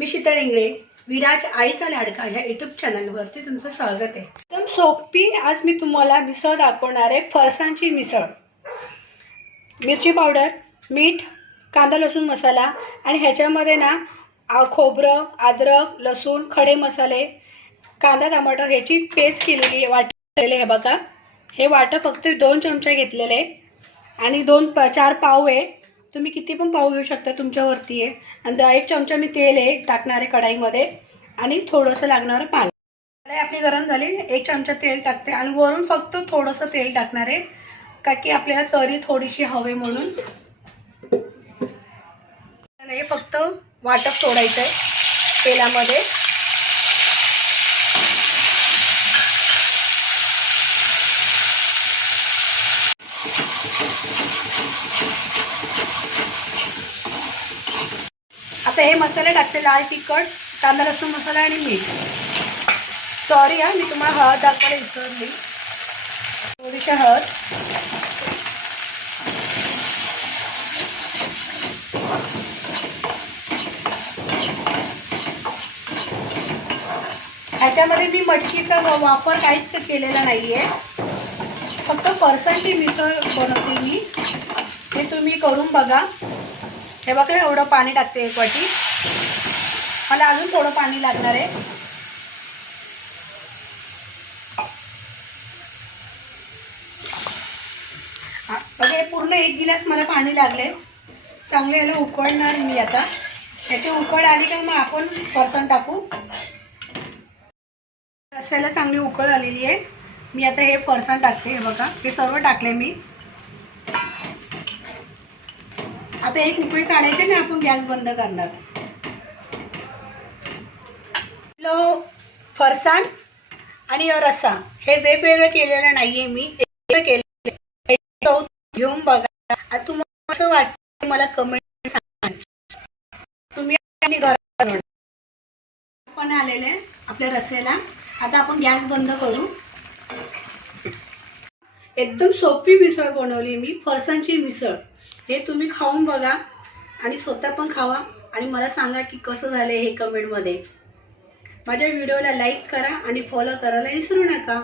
मी शीतल इंगळे, विराज आईचा लाडका ह्या यूट्यूब चॅनलवरती तुमचं स्वागत आहे। एकदम सोपी आज मी तुम्हाला मिसळ दाखवणार आहे, फरसाणची मिसळ। मिरची पावडर, मीठ, कांदा लसूण मसाला आणि ह्याच्यामध्ये ना खोबरं, अद्रक, लसूण, खडे मसाले, कांदा टमाटर ह्याची पेस्ट केलेली आहे, वाटलेले आहे बघा। हे वाटं फक्त 2 चमचे घेतलेले आहे आणि 4 पाव आहे। तुम्ही किती पण पाव घेऊ शकता, तुमच्यावरती आहे। आणि 1 चमचा मी तेल आहे टाकणार आहे कढाईमध्ये आणि थोडंसं लागणार पाणी। कढाई आपली गरम झाली, 1 चमचा तेल टाकते आणि वरून फक्त थोडंसं तेल टाकणार आहे, का की आपल्याला तरी थोडीशी हवे म्हणून। हे फक्त वाटप सोडायचं आहे तेलामध्ये। आता हे मसाले टाकते, लाल तिखट, कांदा लसूण मसाला आणि मीठ। सॉरी मी तुम्हाला हळद दाखवायला विसरली, थोडीशी हळद। ह्याच्यामध्ये मी मटकीचा वापर काहीच केलेला नाही आहे, फक्त फरसाणची मिसळ बनवते मी। हे तुम्ही करून बघा। हे बघा एवढं पाणी टाकते, 1 वाटी। मला अजून थोडं पाणी लागणार आहे। बघा पूर्ण 1 गिलास मला पाणी लागले। चांगले याला उकळणार मी आता। याची उकळ आली का मग आपण फरसाण टाकू। रस्स्याला चांगली उकळ आलेली आहे, मी आता हे फरसाण टाकते। हे बघा हे सर्व टाकले मी। आता एक उकळी काढायची ना आपण गॅस बंद करणार। फरसाण आणि रस्सा हे वेगवेगळं केलेलं नाहीये मी, एकत्र केलेलं। घेऊन बघा, आता तुम्हाला असं वाटतं मला कमेंट सांगा। तुम्ही घरात पण आलेले आपल्या रस्स्याला। आता आपण गॅस बंद करू। एकदम सोपी मिसळ बनवली मी, फरसाणची मिसळ। हे तुम्ही खाऊन बघा आणि स्वतः पण खावा आणि मला सांगा की कसं झालं हे कमेंटमध्ये। माझ्या व्हिडिओला लाईक करा आणि फॉलो करायला विसरू नका।